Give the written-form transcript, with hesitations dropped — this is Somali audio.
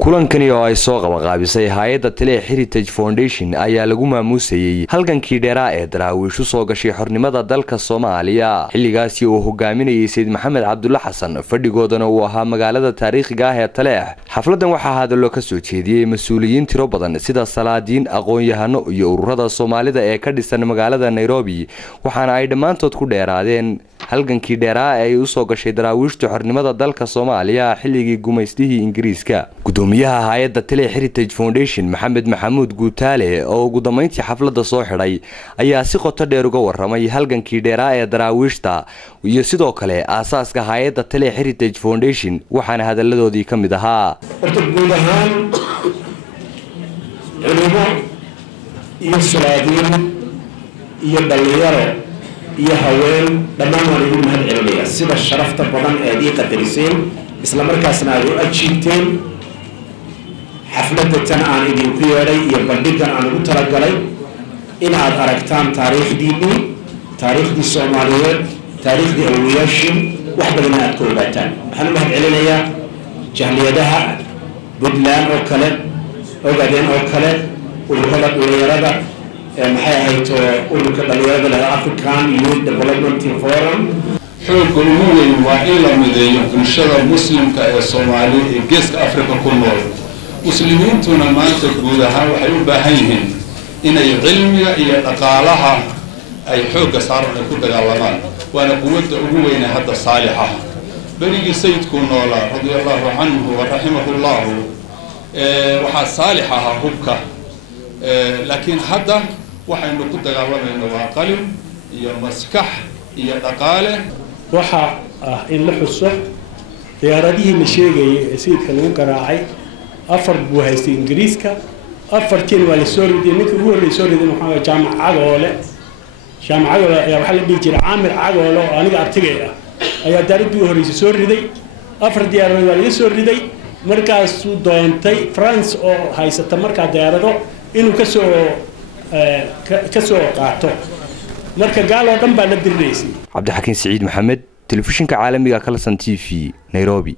kulankani oo ay soo qabanqaabisay hay'adda Tele Heritage Foundation ayaa lagu maamuusayay halgankii dheeraa ee daraawiishu soo gashay xornimada dalka Soomaaliya xilligaasi oo hogaaminayay Said Maxamed Cabdulla Xasan fadhigoodana uu ahaa magaalada taariikhiga ah ee Taleex. Xafladan waxaa hadallo ka soo jeediyay mas'uuliyiin tiro badan sida salaadiin, aqoon-yahano iyo ururada Soomaalida ee ka dhisan magaalada Nairobi, waxaana ay dhamaantood ku dheeraadeen halgankii dheeraa ee u soo gashay daraawiishtu xornimada dalka Soomaaliya xilligii gumaystihii Ingiriiska. gudoomiyaha hay'adda Tele Heritage Foundation Maxamed Maxamuud Guutaale oo ugu dambeyntii xafladda soo xidhay ayaa si qoto dheer uga warramay halgankii dheeraa ee daraawiishta iyo sidoo kale aasaaska hay'adda Tele Heritage Foundation, waxaana hadalladoodii ka mid ahaa guud ahaan culimo iyo salaadiin iyo dhalinyaro iyo haween dhammaan waan idin mahad celinayaa sida sharafta badan ee ii qadariseen isla markaasna aad u ajiibteen xafladda tan aan idinku yeedhay iyo bandhigan aan ugu talagalay in aad aragtaan taariikhdiinii, taariikhdii Soomaaliyeed, taariikhdii awliyaashii, wax badan aad ka ogaataan. waxaan u mahad celinayaa jahliyadaha Puntland oo kale, Ogaden oo kale, ururada dhalinyarada maxay ahayd ururka dhalinyarada leh African Youth Development Forum. xoogga ugu weyn waa in la mideeyo bulshada muslimka ee Soomaaliya ee geeska Afrika ku nool. muslimiintuna maanta guud ahaan waxay u baahan yihiin inay cilmiga iyo dhaqaalaha ay xoogga saaraan ay ku dagaalamaan, waana quwadda ugu weyn ee hadda saalixa berigii sayidku noolaa radiyallahu anhu wa rahimahullahu waxaa saalix ahaa hubka, laakiin hadda waxaynu ku dagaalamayno waa qalin iyo maskax iyo dhaqaale. waxa in la xuso diyaaradihii la sheegay ee sayidka lagu garaacay afar buu haystay Ingiriiska, afartiin waa la soo riday. ninka ugu horreeyay soo riday maxaa jaamac Cagoole ayaa waxa la dhihi jiray Caamir Cagoole oo aniga artigay ah ayaa diyaaradii horreysay soo riday. afar diyaaradood waa laga soo riday markaasuu doontay France oo haysata markaa diyaarado inuu ka soo qaato, marka gaal oo dhan baa la dirreysay. Cabdixakiin Saciid Maxamed, telefishinka caalamiga Kalsan TV, Nairobi.